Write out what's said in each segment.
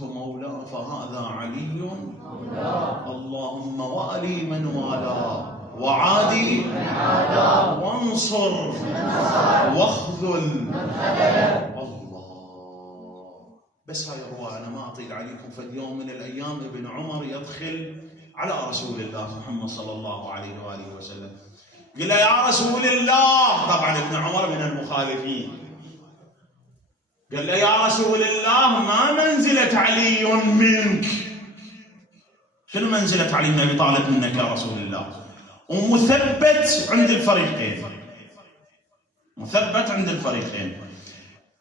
كنت مولاه فهذا علي مولاه، اللهم والي من والاه وعادي من عاداه وانصر واخذل من خذله. الله. بس هاي الرواية أنا ما أطيل عليكم. في يوم من الأيام ابن عمر يدخل على رسول الله محمد صلى الله عليه وآله وسلم، قال له يا رسول الله، طبعا ابن عمر من المخالفين، قال له يا رسول الله ما منزلة علي منك؟ شنو منزلة علي بن أبي طالب منك يا رسول الله؟ ومثبت عند الفريقين، مثبت عند الفريقين.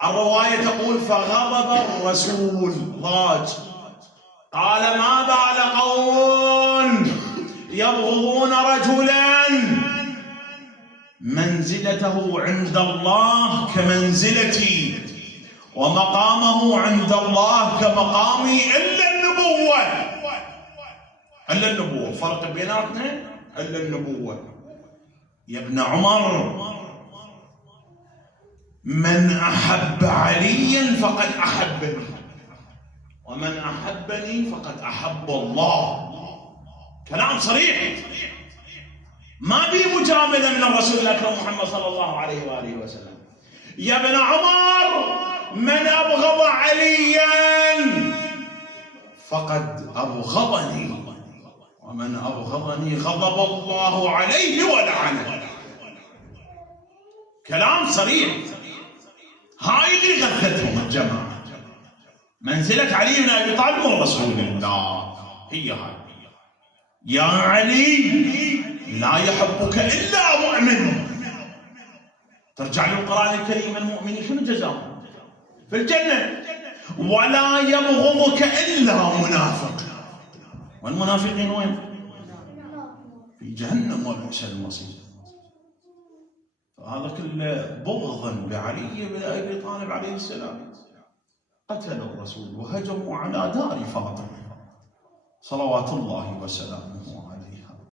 الرواية تقول فغضب الرسول ضاج، قال ما بال قوم يبغضون رجلا منزلته عند الله كمنزلتي ومقامه عند الله كمقامي إلا النبوة. إلا النبوة، فرق بيناتنا إلا النبوة. يا ابن عمر، من أحب عليا فقد أحبني، ومن أحبني فقد أحب الله. كلام صريح، ما بي مجاملة من الرسول الأكرم محمد صلى الله عليه وآله وسلم. يا ابن عمر، من أبغض عليا فقد أبغضني، ومن أبغضني غضب الله عليه ولعنه. كلام صريح. هاي اللي غثتهم الجماعة، منزلة علي بن أبي طالب ورسول الله هي هاي. يا علي لا يحبك إلا مؤمن. ترجع للقرآن الكريم، المؤمنين شنو جزاهم؟ في الجنة. ولا يبغضك إلا منافق. والمنافقين وين؟ في جهنم وبئس المصير. فهذا كله بغضا بعلي بن أبي طالب عليه السلام. قتل الرسول وهجموا على دار فاطمة صلوات الله وسلامه عليه.